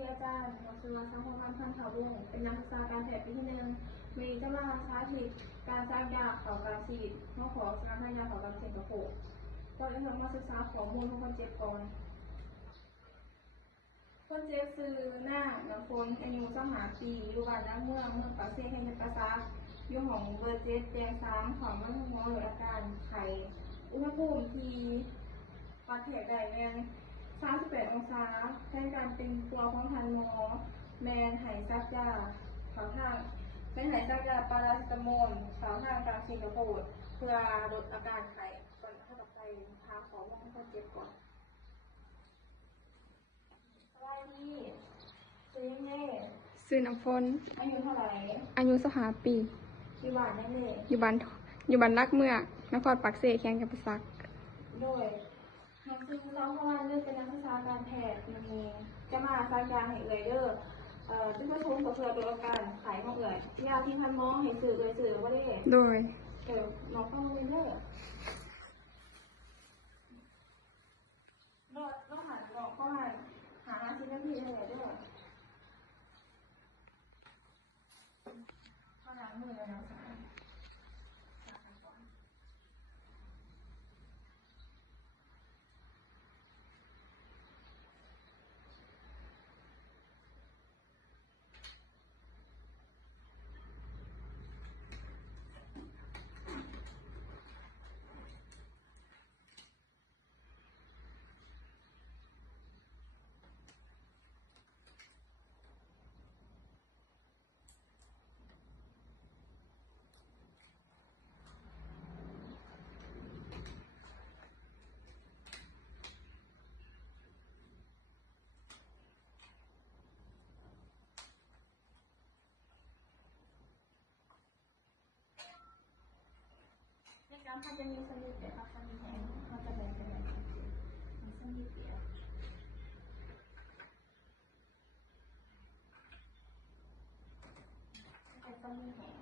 ดีอาจารย์เราคือสังคมพันธ์เขารุ่งเป็นนักศึกษาการแพทย์ปีที่หนึ่งมีจะมาสาธิตการสร้างยาเขากำฉีดมาขอการสร้างยาเขากำเข็มกระโปงก่อนจะทำมาศึกษาข้อมูลของคนเจ็บก่อนคนเจ็บคือหน้าน้ำฝนอายุ25 ปีอยู่บ้านน้ำเมืองปากเซ่แห่งภาษาอยู่ห้องเบอร์7แดง 3ของเมืองหมอหรืออาการไข้อุณหภูมิที่วัดแผลได้แมน38 องศาแทนการเป็นตัวของทันหมอแมนไหซักยาเขาทางเป็นไหซักยาปาราซิตามอลเขาทางการฉีดกระโปดเพื่อลดอาการไข้ก่อนเข้ากับไปพาขอมองคนเจ็บก่อนสบายดีซื้อยังไง ซื้อน้ำฝนอายุเท่าไหร่อายุ25 ปี อยู่บ้านได้เลย อยู่บ้านรักเมืองนครปักเสแข่งกับประซักโดยหนังสือเราเข้ามาเลือกเป็นนักศึกษาการแพทย์มีจะมาสร้างยาให้เอ่ยเด้อจึงประชุมกับเพื่อตัวอาการขายของเอ่ยยาที่พันมองให้สื่อว่าได้ โดยน้องต้องเรียนเด้อรอหาน้องก็หาอาชีพนักเรียนให้เด้อข้อล้างมือแล้วนะคะ ในการทำจะมีสลิปเดี๋ยวครับสลิปแห้งเขาจะแบ่งเป็นแบบมีสลิปเดียวเป็นสลิปแห้ง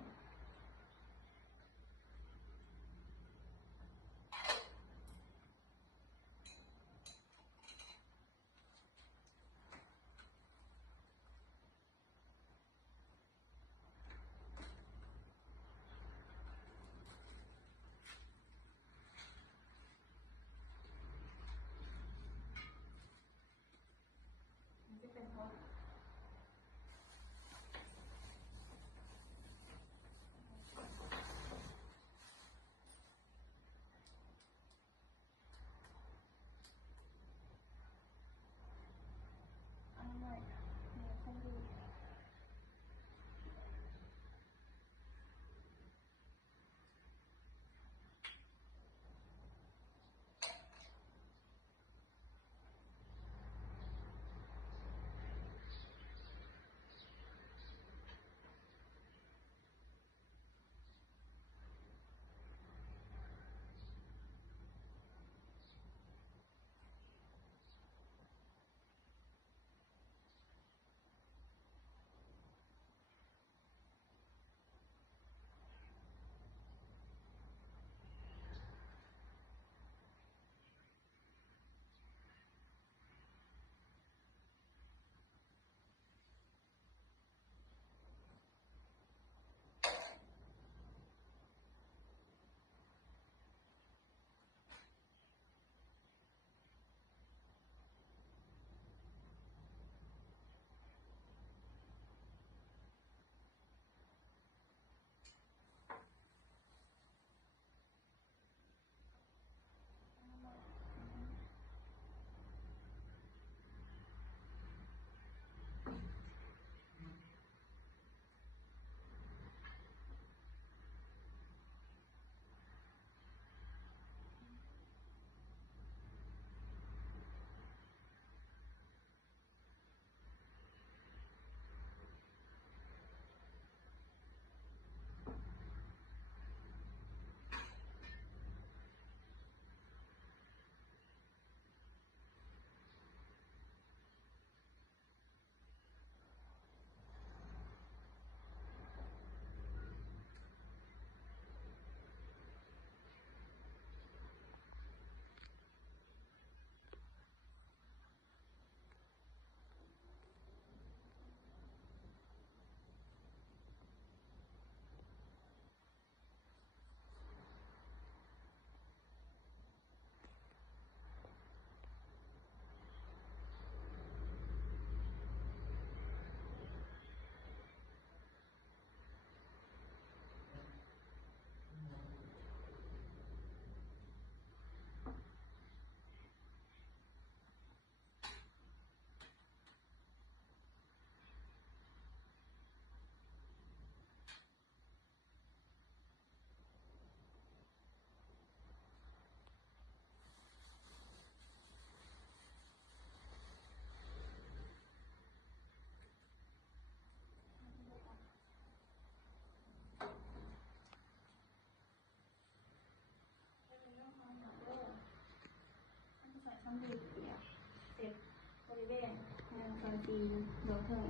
จีนโดยเธอ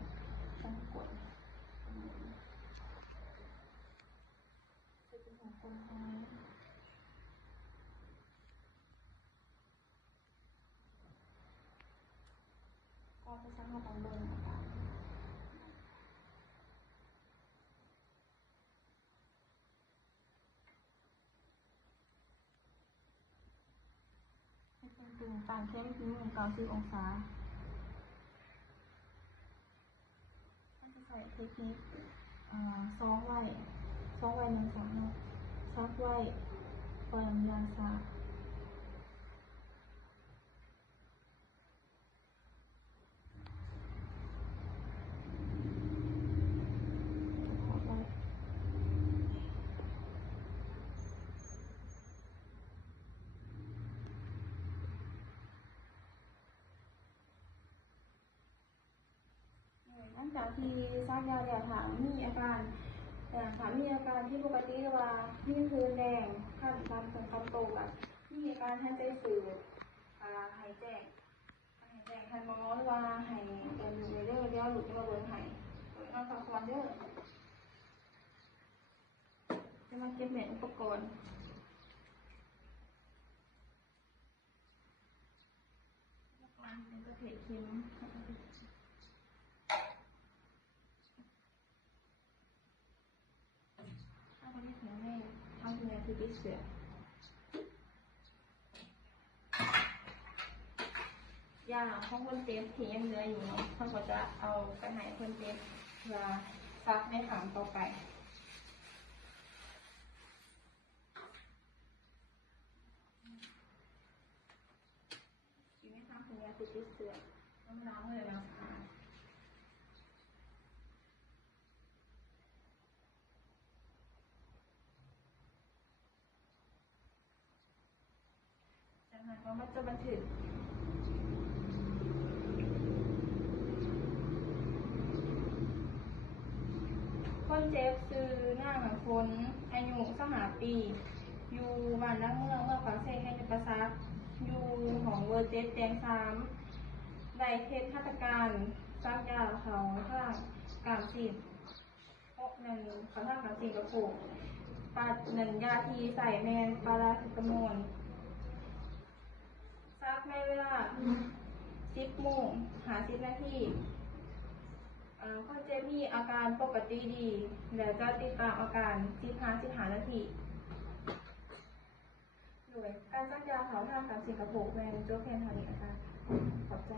ต้องกดจะเป็นของคนไทยก็จะสร้างมาตรงเดิมนะคะให้เป็นตึงต่างเข้มที่190 องศาถ้าจะใส่เทคนิคซ้อมไว้1 2 เนาะซักไว้ปล่อยยาซาหลังจากที่ซักยาแล้วถามมีอาการที่ปกติหรือว่ามีพื้นแดงขั้นคำโตกับมีอาการหายใจฝืดหายแจ้งทันหมอหรือว่าหายเป็นเรื่องเดียวหลุดมาเบิร์นหายนอนพักผ่อนเยอะจะมาเก็บแหนอุปกรณ์เป็นกระเพาะเข็มถ้าเราไม่ถึงแม่ทำยังไงคือปิดเสือยาของคนเจ็บที่ยังเหลืออยู่เนาะเขาก็จะเอาไปให้คนเจ็บเพื่อซักในถังต่อไปอยู่ในถังนี้คือปิดเสือต้องล้างเลยนะคะจากนั้นก็จะบันทึกคนเจ็บซื้อหน้าฝนอายุ25 ปีอยู่บ้านนักเมืองปากเซ่ให้ประซักอยู่ของเวอร์เจ็ตแดง3ได้เทศฆาตการซักยาเขาข้างกลางสินเขาข้างกลางสินกระโปงปัด1 ยาทีใส่แมนปาราซิตามอลซักในเวลา10 โมง50 นาทีคนเจ็บมีอาการปกติดีแล้วจะติดตามอาการ15 นาทีโดยการซักยาเขาทางการสิงคโปร์แมนโจเคนทานิอาการขอบใจ